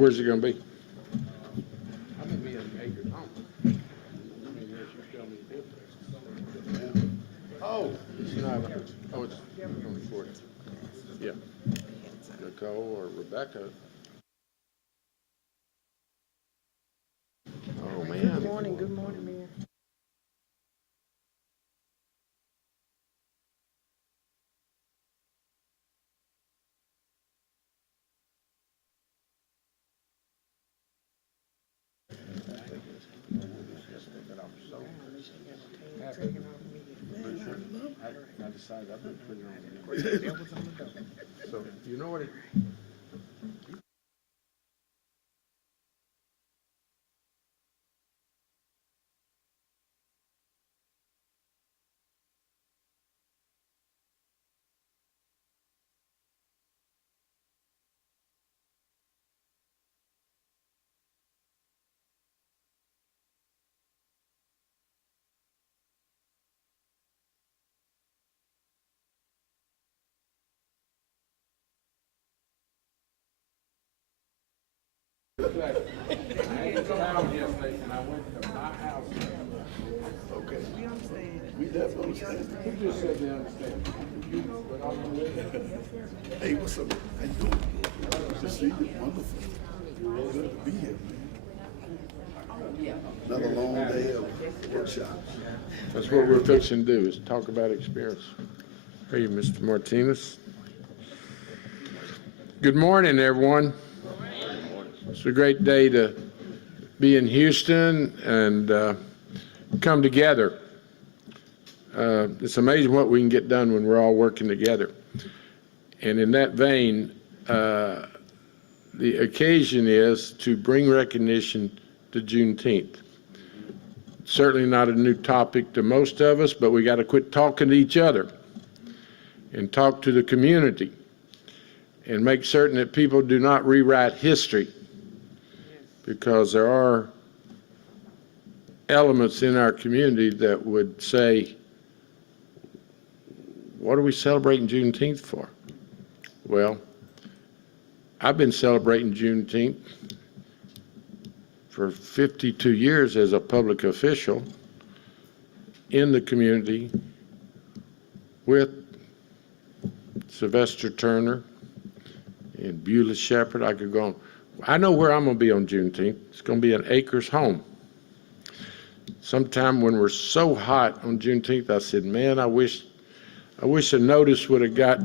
Where's it going to be? Oh, it's not. Oh, it's on the 40th. Yeah. Nicole or Rebecca. Oh, man. Good morning, Mayor. I decided I would put it on. So, you know what it... I had found yesterday and I went to my house. Okay. We understand. We definitely understand. You just said they understand. Hey, what's up? How you doing? Good to see you. Wonderful. Good to be here, man. Another long day of workshops. That's what we're fixing to do, is talk about experience. Hey, Mr. Martinez. Good morning, everyone. It's a great day to be in Houston and come together. It's amazing what we can get done when we're all working together. And in that vein, the occasion is to bring recognition to Juneteenth. Certainly not a new topic to most of us, but we got to quit talking to each other and talk to the community and make certain that people do not rewrite history, because there are elements in our community that would say, what are we celebrating Juneteenth for? Well, I've been celebrating Juneteenth for 52 years as a public official in the community with Sylvester Turner and Beulah Shepherd. I could go on. I know where I'm going to be on Juneteenth. It's going to be an Acres home. Sometime when we're so hot on Juneteenth, I said, man, I wish a notice would have got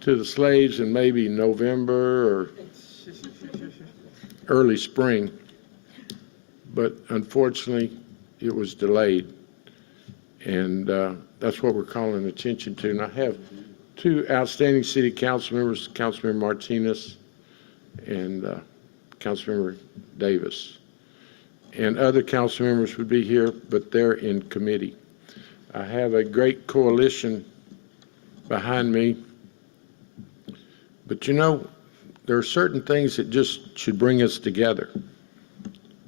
to the slaves in maybe November or early spring. But unfortunately, it was delayed. And that's what we're calling attention to. And I have two outstanding city council members, Councilmember Martinez and Councilmember Davis. And other council members would be here, but they're in committee. I have a great coalition behind me. But you know, there are certain things that just should bring us together.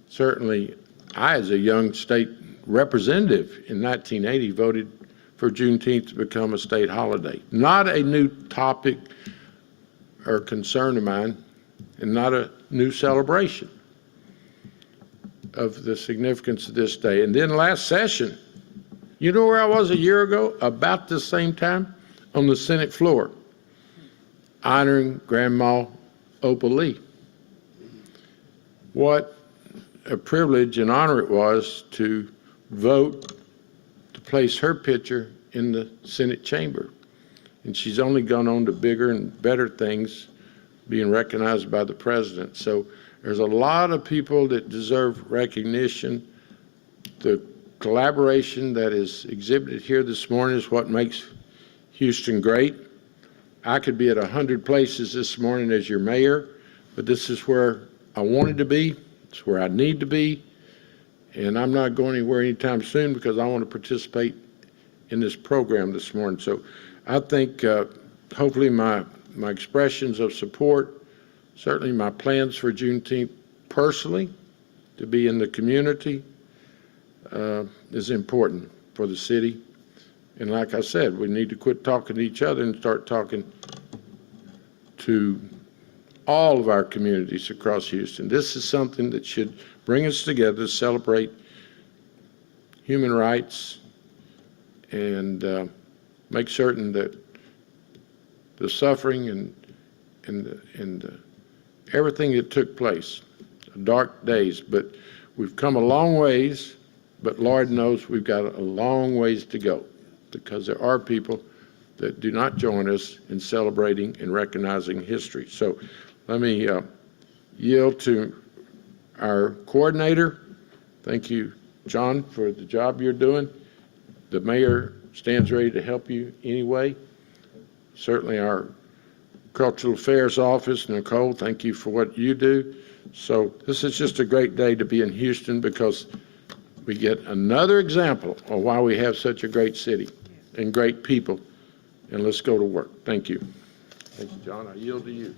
Certainly, I, as a young state representative in 1980, voted for Juneteenth to become a state holiday. Not a new topic or concern of mine, and not a new celebration of the significance of this day. And then last session, you know where I was a year ago? About the same time, on the Senate floor, honoring Grandma Opal Lee. What a privilege and honor it was to vote to place her picture in the Senate chamber. And she's only gone on to bigger and better things, being recognized by the president. So there's a lot of people that deserve recognition. The collaboration that is exhibited here this morning is what makes Houston great. I could be at 100 places this morning as your mayor, but this is where I wanted to be. It's where I need to be. And I'm not going anywhere anytime soon because I want to participate in this program this morning. So I think hopefully my expressions of support, certainly my plans for Juneteenth personally, to be in the community, is important for the city. And like I said, we need to quit talking to each other and start talking to all of our communities across Houston. This is something that should bring us together to celebrate human rights and make certain that the suffering and everything that took place, dark days, but we've come a long ways, but Lord knows we've got a long ways to go, because there are people that do not join us in celebrating and recognizing history. So let me yield to our coordinator. Thank you, John, for the job you're doing. The mayor stands ready to help you anyway. Certainly our Cultural Affairs Office, Nicole, thank you for what you do. So this is just a great day to be in Houston, because we get another example of why we have such a great city and great people. And let's go to work. Thank you. Thank you, John. I yield to you.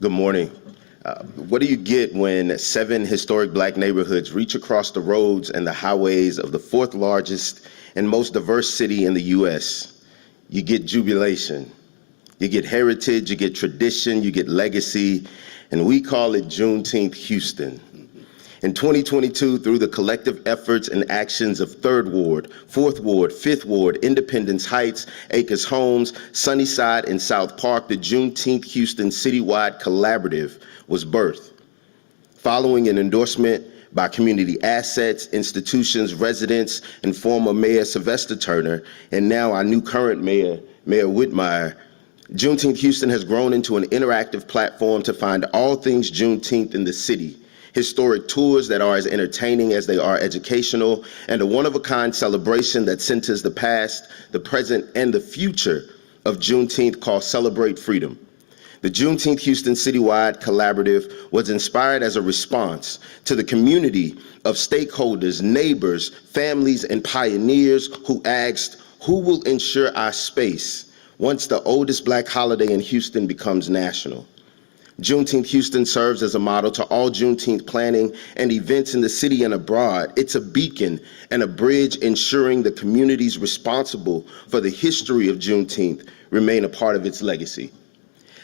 Good morning. What do you get when 7 historic black neighborhoods reach across the roads and the highways of the 4th largest and most diverse city in the U.S.? You get jubilation. You get heritage, you get tradition, you get legacy, and we call it Juneteenth Houston. In 2022, through the collective efforts and actions of 3rd Ward, 4th Ward, 5th Ward, Independence Heights, Acres Homes, Sunnyside, and South Park, the Juneteenth Houston Citywide Collaborative was birthed. Following an endorsement by community assets, institutions, residents, and former Mayor Sylvester Turner, and now our new current mayor, Mayor Whitmire, Juneteenth Houston has grown into an interactive platform to find all things Juneteenth in the city. Historic tours that are as entertaining as they are educational, and a one-of-a-kind celebration that centers the past, the present, and the future of Juneteenth called Celebrate Freedom. The Juneteenth Houston Citywide Collaborative was inspired as a response to the community of stakeholders, neighbors, families, and pioneers who asked, who will ensure our space once the oldest black holiday in Houston becomes national? Juneteenth Houston serves as a model to all Juneteenth planning and events in the city and abroad. It's a beacon and a bridge ensuring the communities responsible for the history of Juneteenth remain a part of its legacy.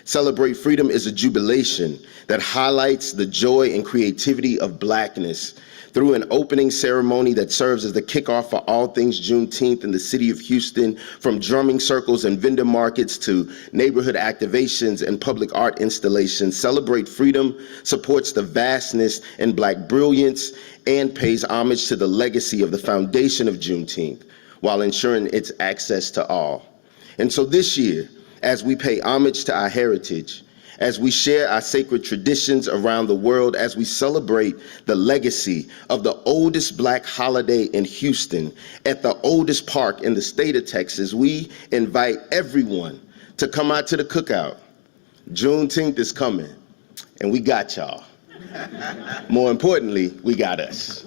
Celebrate Freedom is a jubilation that highlights the joy and creativity of Blackness through an opening ceremony that serves as the kickoff for all things Juneteenth in the city of Houston, from drumming circles and vendor markets to neighborhood activations and public art installations. Celebrate Freedom supports the vastness and Black brilliance and pays homage to the legacy of the foundation of Juneteenth while ensuring its access to all. And so this year, as we pay homage to our heritage, as we share our sacred traditions around the world, as we celebrate the legacy of the oldest black holiday in Houston at the oldest park in the state of Texas, we invite everyone to come out to the cookout. Juneteenth is coming, and we got y'all. More importantly, we got us.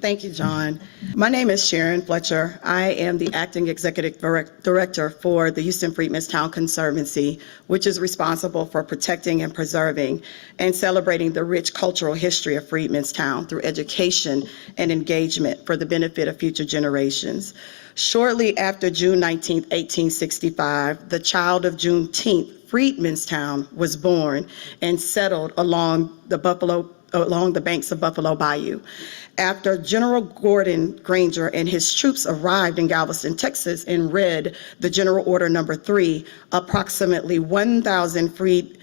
Thank you, John. My name is Sharon Fletcher. I am the Acting Executive Director for the Houston Freedmen's Town Conservancy, which is responsible for protecting and preserving and celebrating the rich cultural history of Freedmen's Town through education and engagement for the benefit of future generations. Shortly after June 19, 1865, the child of Juneteenth, Freedmen's Town, was born and settled along the banks of Buffalo Bayou. After General Gordon Granger and his troops arrived in Galveston, Texas, and read the General Order Number 3, approximately 1,000 freed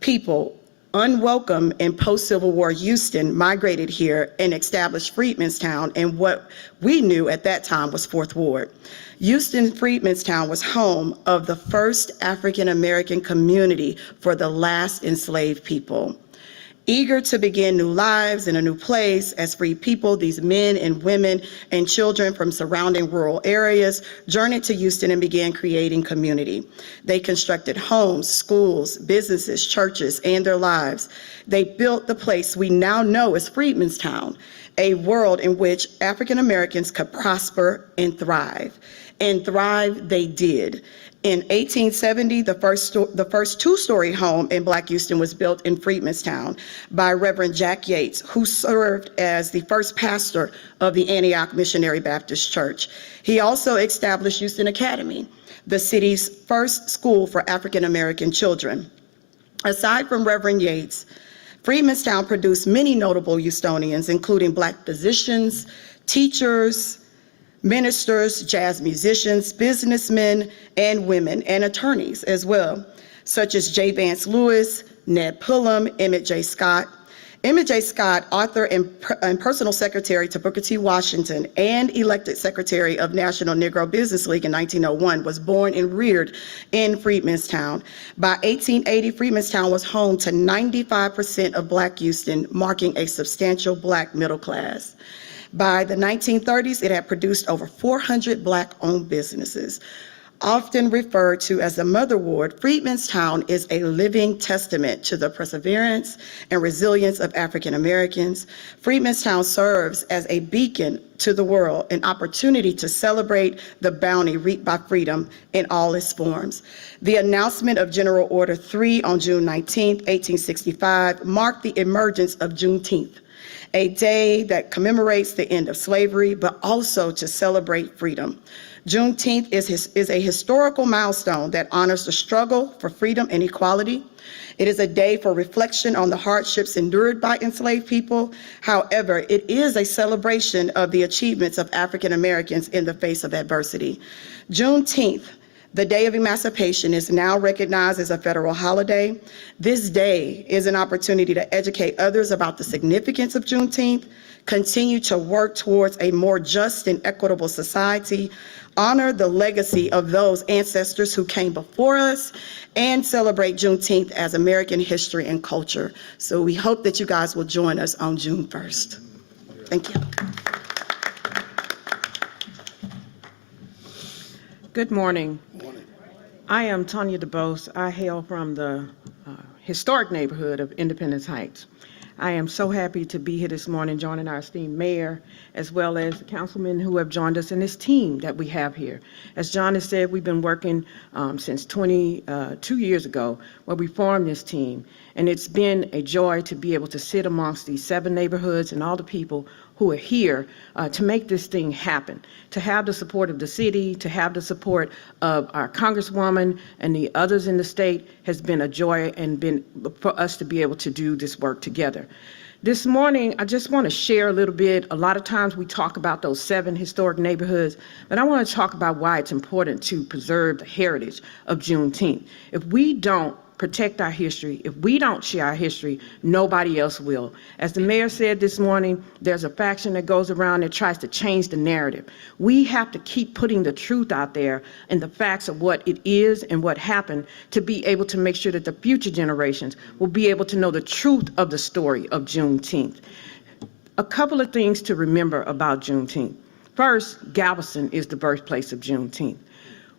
people, unwelcome in post-Civil War Houston, migrated here and established Freedmen's Town in what we knew at that time was 4th Ward. Houston Freedmen's Town was home of the first African-American community for the last enslaved people. Eager to begin new lives in a new place as free people, these men and women and children from surrounding rural areas journeyed to Houston and began creating community. They constructed homes, schools, businesses, churches, and their lives. They built the place we now know as Freedmen's Town, a world in which African Americans could prosper and thrive. And thrive they did. In 1870, the first two-story home in Black Houston was built in Freedmanstown by Reverend Jack Yates, who served as the first pastor of the Antioch Missionary Baptist Church. He also established Houston Academy, the city's first school for African American children. Aside from Reverend Yates, Freedmanstown produced many notable Houstonians, including Black physicians, teachers, ministers, jazz musicians, businessmen and women, and attorneys as well, such as J. Vance Lewis, Ned Pullum, Emmett J. Scott. Emmett J. Scott, author and personal secretary to Booker T. Washington and elected secretary of National Negro Business League in 1901, was born and reared in Freedmanstown. By 1880, Freedmanstown was home to 95% of Black Houston, marking a substantial Black middle class. By the 1930s, it had produced over 400 Black-owned businesses. Often referred to as the Mother Ward, Freedmanstown is a living testament to the perseverance and resilience of African Americans. Freedmanstown serves as a beacon to the world, an opportunity to celebrate the bounty reaped by freedom in all its forms. The announcement of General Order 3 on June 19, 1865, marked the emergence of Juneteenth, a day that commemorates the end of slavery, but also to celebrate freedom. Juneteenth is a historical milestone that honors the struggle for freedom and equality. It is a day for reflection on the hardships endured by enslaved people. However, it is a celebration of the achievements of African Americans in the face of adversity. Juneteenth, the Day of Emancipation, is now recognized as a federal holiday. This day is an opportunity to educate others about the significance of Juneteenth, continue to work towards a more just and equitable society, honor the legacy of those ancestors who came before us, and celebrate Juneteenth as American history and culture. So we hope that you guys will join us on June 1st. Thank you. Good morning. I am Tanya DeBose. I hail from the historic neighborhood of Independence Heights. I am so happy to be here this morning joining our esteemed mayor, as well as the councilmen who have joined us in this team that we have here. As John has said, we've been working since 22 years ago where we formed this team. And it's been a joy to be able to sit amongst these 7 neighborhoods and all the people who are here to make this thing happen, to have the support of the city, to have the support of our congresswoman and the others in the state has been a joy and been for us to be able to do this work together. This morning, I just want to share a little bit. A lot of times we talk about those 7 historic neighborhoods, but I want to talk about why it's important to preserve the heritage of Juneteenth. If we don't protect our history, if we don't share our history, nobody else will. As the mayor said this morning, there's a faction that goes around that tries to change the narrative. We have to keep putting the truth out there and the facts of what it is and what happened to be able to make sure that the future generations will be able to know the truth of the story of Juneteenth. A couple of things to remember about Juneteenth. First, Galveston is the birthplace of Juneteenth.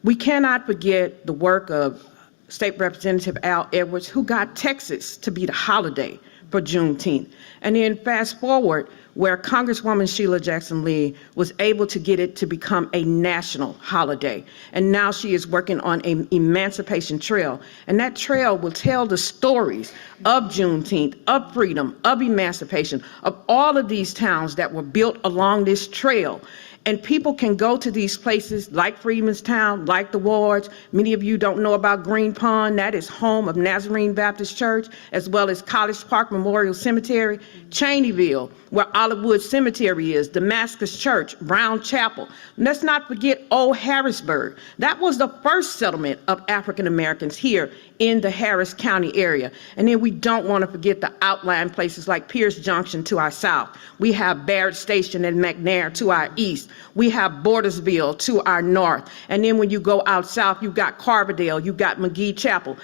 We cannot forget the work of State Representative Al Edwards, who got Texas to be the holiday for Juneteenth. And then fast forward, where Congresswoman Sheila Jackson Lee was able to get it to become a national holiday. And now she is working on an emancipation trail. And that trail will tell the stories of Juneteenth, of freedom, of emancipation, of all of these towns that were built along this trail. And people can go to these places like Freedmanstown, like the wards. Many of you don't know about Green Pond. That is home of Nazarene Baptist Church, as well as College Park Memorial Cemetery, Cheneyville, where Olive Wood Cemetery is, Damascus Church, Brown Chapel. Let's not forget Old Harrisburg. That was the first settlement of African Americans here in the Harris County area. And then we don't want to forget the outlying places like Pierce Junction to our south. We have Barrett Station and McNair to our east. We have Bordersville to our north. And then when you go out south, you've got Carverdale, you've got McGee Chapel.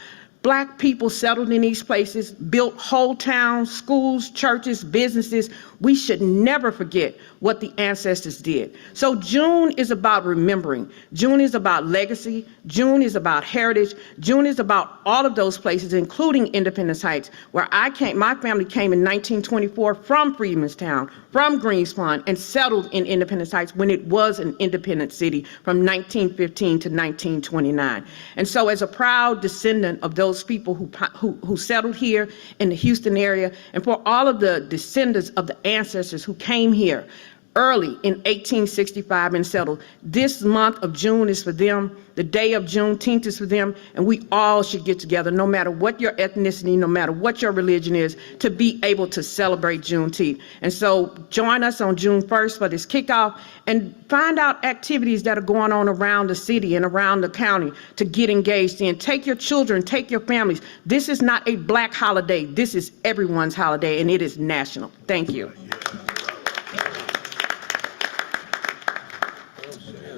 Black people settled in these places, built whole towns, schools, churches, businesses. We should never forget what the ancestors did. So June is about remembering. June is about legacy. June is about heritage. June is about all of those places, including Independence Heights, where my family came in 1924 from Freedmanstown, from Greens Pond, and settled in Independence Heights when it was an independent city from 1915 to 1929. And so as a proud descendant of those people who settled here in the Houston area, and for all of the descendants of the ancestors who came here early in 1865 and settled, this month of June is for them. The day of Juneteenth is for them, and we all should get together, no matter what your ethnicity, no matter what your religion is, to be able to celebrate Juneteenth. And so join us on June 1st for this kickoff, and find out activities that are going on around the city and around the county to get engaged in. Take your children, take your families. This is not a black holiday. This is everyone's holiday, and it is national. Thank you.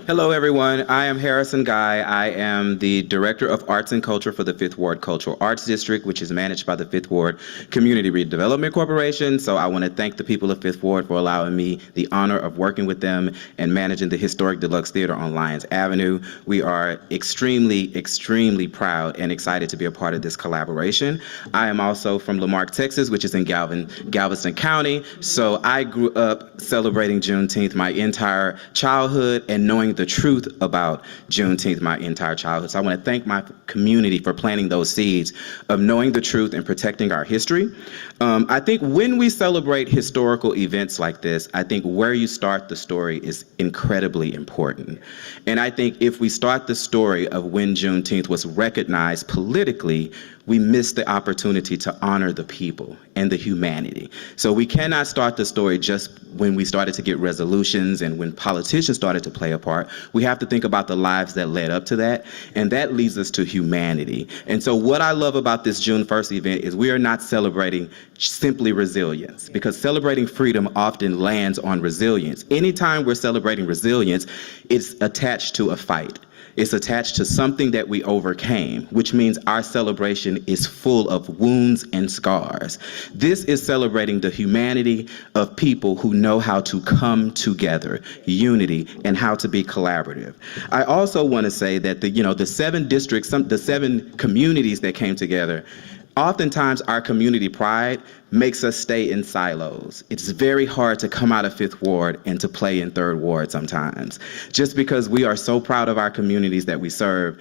Hello, everyone. I am Harrison Guy. I am the Director of Arts and Culture for the Fifth Ward Cultural Arts District, which is managed by the Fifth Ward Community Redevelopment Corporation. So I want to thank the people of Fifth Ward for allowing me the honor of working with them and managing the historic Deluxe Theater on Lyons Avenue. We are extremely, extremely proud and excited to be a part of this collaboration. I am also from Lamarck, Texas, which is in Galveston County. So I grew up celebrating Juneteenth my entire childhood and knowing the truth about Juneteenth my entire childhood. So I want to thank my community for planting those seeds of knowing the truth and protecting our history. I think when we celebrate historical events like this, I think where you start the story is incredibly important. And I think if we start the story of when Juneteenth was recognized politically, we missed the opportunity to honor the people and the humanity. So we cannot start the story just when we started to get resolutions and when politicians started to play a part. We have to think about the lives that led up to that, and that leads us to humanity. And so what I love about this June 1st event is we are not celebrating simply resilience, because celebrating freedom often lands on resilience. Anytime we're celebrating resilience, it's attached to a fight. It's attached to something that we overcame, which means our celebration is full of wounds and scars. This is celebrating the humanity of people who know how to come together, unity, and how to be collaborative. I also want to say that the 7 districts, the 7 communities that came together, oftentimes our community pride makes us stay in silos. It's very hard to come out of Fifth Ward and to play in Third Ward sometimes. Just because we are so proud of our communities that we serve,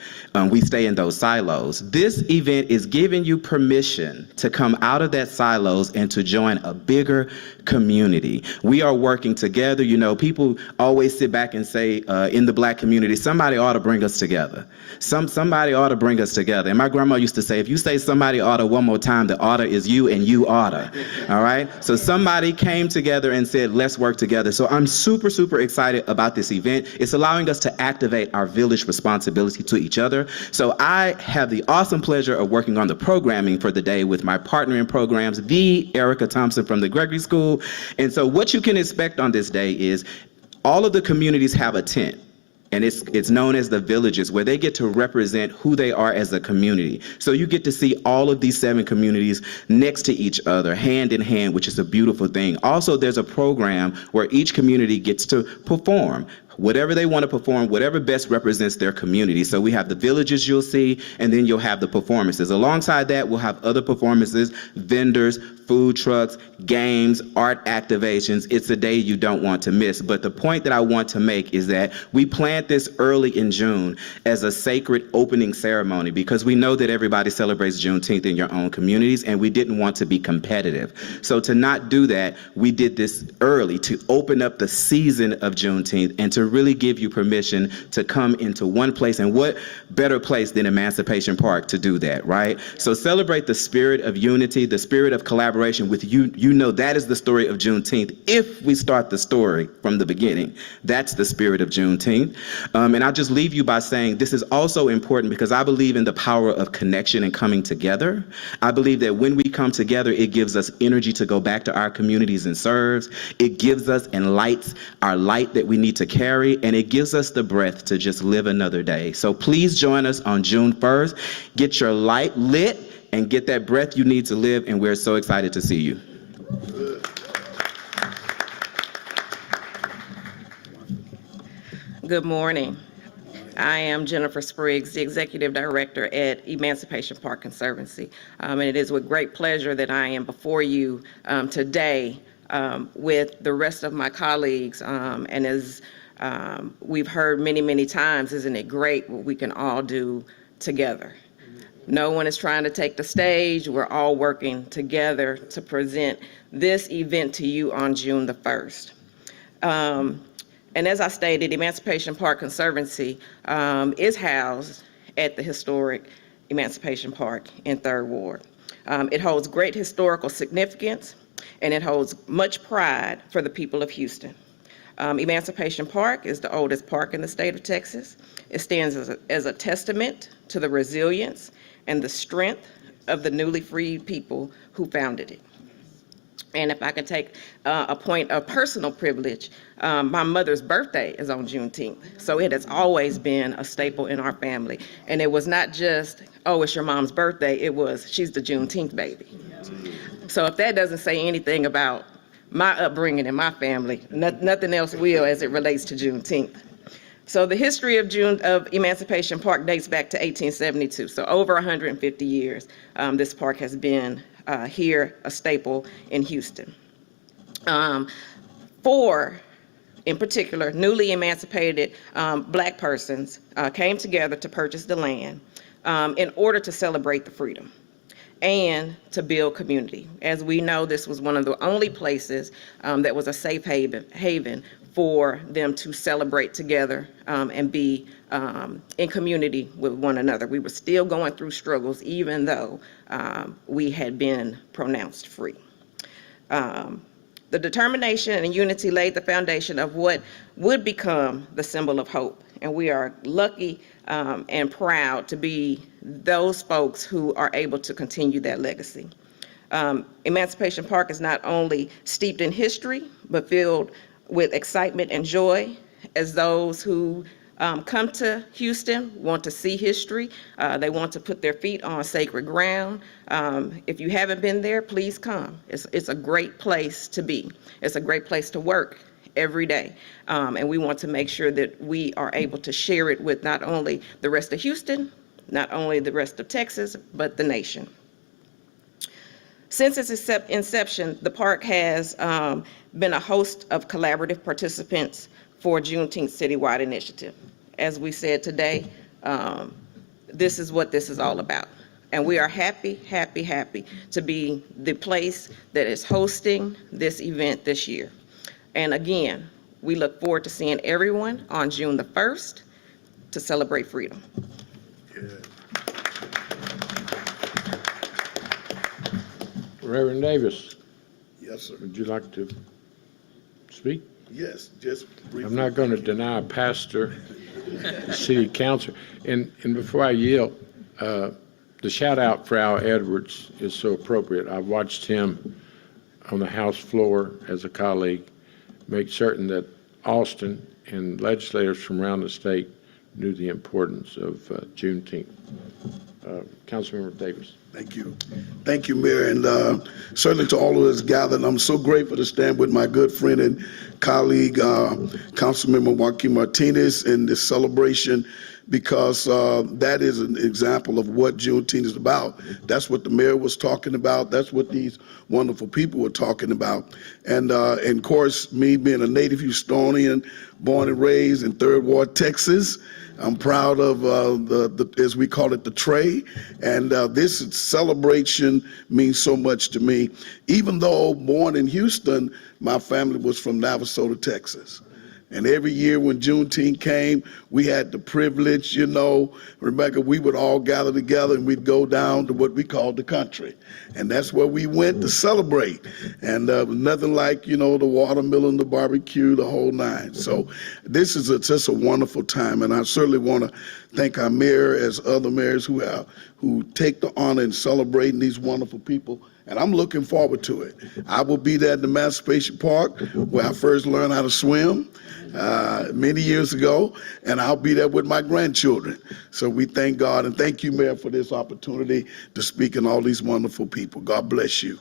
we stay in those silos. This event is giving you permission to come out of that silos and to join a bigger community. We are working together. People always sit back and say, in the black community, somebody ought to bring us together. Somebody ought to bring us together. And my grandma used to say, if you say somebody ought to one more time, the ought to is you and you oughta. All right? So somebody came together and said, let's work together. So I'm super, super excited about this event. It's allowing us to activate our village responsibility to each other. So I have the awesome pleasure of working on the programming for the day with my partner in programs, the Erica Thompson from the Gregory School. And so what you can expect on this day is all of the communities have a tent. And it's known as the villages, where they get to represent who they are as a community. So you get to see all of these 7 communities next to each other, hand in hand, which is a beautiful thing. Also, there's a program where each community gets to perform whatever they want to perform, whatever best represents their community. So we have the villages you'll see, and then you'll have the performances. Alongside that, we'll have other performances, vendors, food trucks, games, art activations. It's a day you don't want to miss. But the point that I want to make is that we planned this early in June as a sacred opening ceremony, because we know that everybody celebrates Juneteenth in your own communities, and we didn't want to be competitive. So to not do that, we did this early to open up the season of Juneteenth and to really give you permission to come into one place. And what better place than Emancipation Park to do that, right? So celebrate the spirit of unity, the spirit of collaboration with you. That is the story of Juneteenth. If we start the story from the beginning, that's the spirit of Juneteenth. And I'll just leave you by saying this is also important because I believe in the power of connection and coming together. I believe that when we come together, it gives us energy to go back to our communities and serve. It gives us and lights our light that we need to carry, and it gives us the breath to just live another day. So please join us on June 1st. Get your light lit and get that breath you need to live, and we're so excited to see you. Good morning. I am Jennifer Spriggs, the Executive Director at Emancipation Park Conservancy. And it is with great pleasure that I am before you today with the rest of my colleagues. And as we've heard many, many times, isn't it great what we can all do together? No one is trying to take the stage. We're all working together to present this event to you on June the 1st. And as I stated, Emancipation Park Conservancy is housed at the historic Emancipation Park in 3rd Ward. It holds great historical significance, and it holds much pride for the people of Houston. Emancipation Park is the oldest park in the state of Texas. It stands as a testament to the resilience and the strength of the newly freed people who founded it. And if I can take a point of personal privilege, my mother's birthday is on Juneteenth. So it has always been a staple in our family. And it was not just, oh, it's your mom's birthday. It was, she's the Juneteenth baby. So if that doesn't say anything about my upbringing and my family, nothing else will as it relates to Juneteenth. So the history of Emancipation Park dates back to 1872. So over 150 years, this park has been here, a staple in Houston. 4, in particular, newly emancipated Black persons came together to purchase the land in order to celebrate the freedom and to build community. As we know, this was one of the only places that was a safe haven for them to celebrate together and be in community with one another. We were still going through struggles even though we had been pronounced free. The determination and unity laid the foundation of what would become the symbol of hope. And we are lucky and proud to be those folks who are able to continue that legacy. Emancipation Park is not only steeped in history, but filled with excitement and joy as those who come to Houston want to see history. They want to put their feet on sacred ground. If you haven't been there, please come. It's a great place to be. It's a great place to work every day. And we want to make sure that we are able to share it with not only the rest of Houston, not only the rest of Texas, but the nation. Since its inception, the park has been a host of collaborative participants for Juneteenth Citywide initiative. As we said today, this is what this is all about. And we are happy, happy, happy to be the place that is hosting this event this year. And again, we look forward to seeing everyone on June the 1st to celebrate freedom. Reverend Davis, Yes, sir. would you like to speak? Yes, just briefly. I'm not going to deny a pastor, the city council. And before I yield, the shout out for Al Edwards is so appropriate. I've watched him on the House floor as a colleague make certain that Austin and legislators from around the state knew the importance of Juneteenth. Councilmember Davis. Thank you. Thank you, Mayor, and certainly to all of us gathered. I'm so grateful to stand with my good friend and colleague, Councilmember Joaquin Martinez, in this celebration, because that is an example of what Juneteenth is about. That's what the mayor was talking about. That's what these wonderful people were talking about. And of course, me being a native Houstonian, born and raised in 3rd Ward, Texas, I'm proud of the as we call it, the tray. And this celebration means so much to me. Even though born in Houston, my family was from Navasota, Texas. And every year when Juneteenth came, we had the privilege, you know, Rebecca, we would all gather together and we'd go down to what we called the country. And that's where we went to celebrate. And nothing like, you know, the watermelon, the barbecue, the whole nine. So this is just a wonderful time. And I certainly want to thank our mayor as other mayors who take the honor in celebrating these wonderful people. And I'm looking forward to it. I will be there at the Emancipation Park where I first learned how to swim many years ago, and I'll be there with my grandchildren. So we thank God, and thank you, Mayor, for this opportunity to speak in all these wonderful people. God bless you.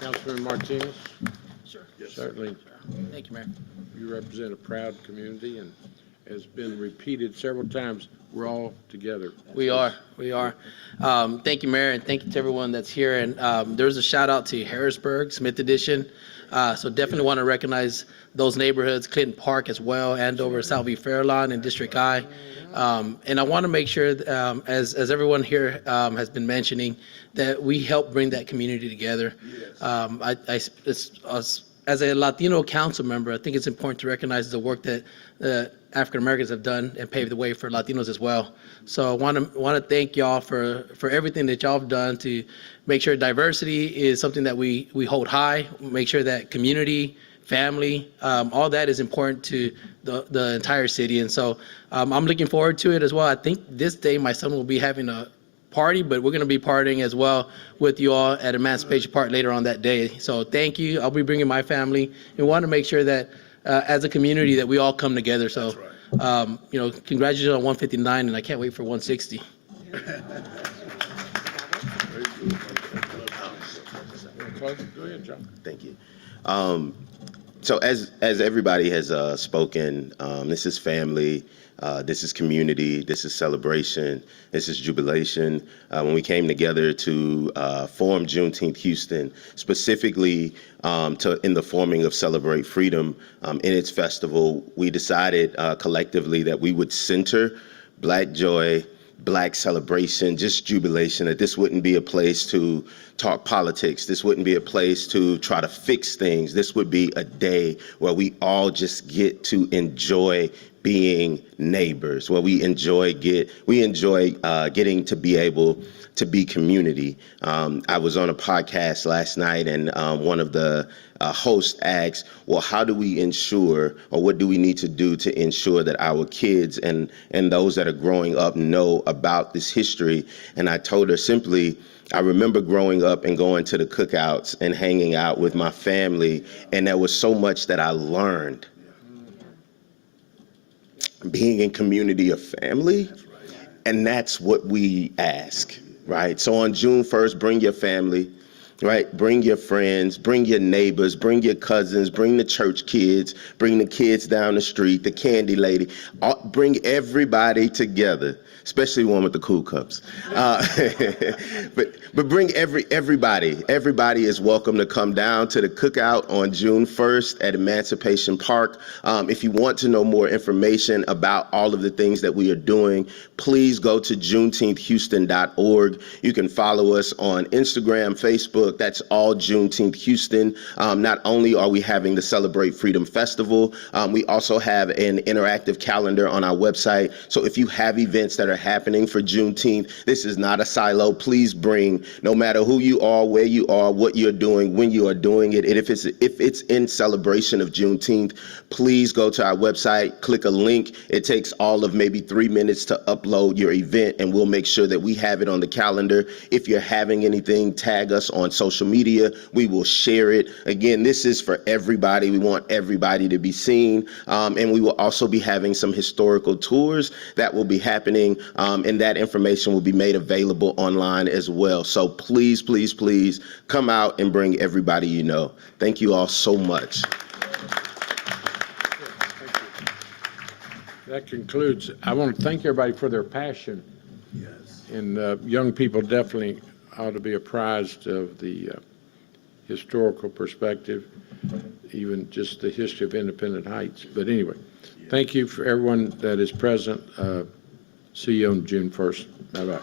Councilman Martinez? Sure. Certainly. Thank you, Mayor. you represent a proud community, and has been repeated several times, we're all together. We are. Thank you, Mayor, and thank you to everyone that's here. And there's a shout out to Harrisburg, Smith Edition. So definitely want to recognize those neighborhoods, Clinton Park as well, Andover, Southview, Fairlawn, and District I. And I want to make sure, as everyone here has been mentioning, that we help bring that community together. As a Latino council member, I think it's important to recognize the work that African Americans have done and paved the way for Latinos as well. So I want to thank y'all for everything that y'all have done to make sure diversity is something that we hold high, make sure that community, family, all that is important to the entire city. And so I'm looking forward to it as well. I think this day my son will be having a party, but we're going to be partying as well with you all at Emancipation Park later on that day. So thank you. I'll be bringing my family, and want to make sure that as a community that we all come together. So, congratulations on 159, and I can't wait for 160. Go ahead, John. Thank you. So as everybody has spoken, this is family, this is community, this is celebration, this is jubilation. When we came together to form Juneteenth Houston, specifically in the forming of Celebrate Freedom in its festival, we decided collectively that we would center Black joy, Black celebration, just jubilation, that this wouldn't be a place to talk politics. This wouldn't be a place to try to fix things. This would be a day where we all just get to enjoy being neighbors, where we enjoy getting to be able to be community. I was on a podcast last night, and one of the host asked, well, how do we ensure, or what do we need to do to ensure that our kids and those that are growing up know about this history? And I told her simply, I remember growing up and going to the cookouts and hanging out with my family, and there was so much that I learned. Being in community of family, and that's what we ask, right? So on June 1st, bring your family, right? Bring your friends, bring your neighbors, bring your cousins, bring the church kids, bring the kids down the street, the candy lady, bring everybody together, especially one with the cool cups. But bring everybody. Everybody is welcome to come down to the cookout on June 1st at Emancipation Park. If you want to know more information about all of the things that we are doing, please go to JuneteenthHouston.org. You can follow us on Instagram, Facebook. That's all Juneteenth Houston. Not only are we having the Celebrate Freedom Festival, we also have an interactive calendar on our website. So if you have events that are happening for Juneteenth, this is not a silo. Please bring, no matter who you are, where you are, what you're doing, when you are doing it. And if it's in celebration of Juneteenth, please go to our website, click a link. It takes all of maybe 3 minutes to upload your event, and we'll make sure that we have it on the calendar. If you're having anything, tag us on social media. We will share it. Again, this is for everybody. We want everybody to be seen. And we will also be having some historical tours that will be happening, and that information will be made available online as well. So please, please, please come out and bring everybody you know. Thank you all so much. That concludes. I want to thank everybody for their passion. Yes. And young people definitely ought to be apprised of the historical perspective, even just the history of Independent Heights. But anyway, thank you for everyone that is present. See you on June 1st. Bye-bye.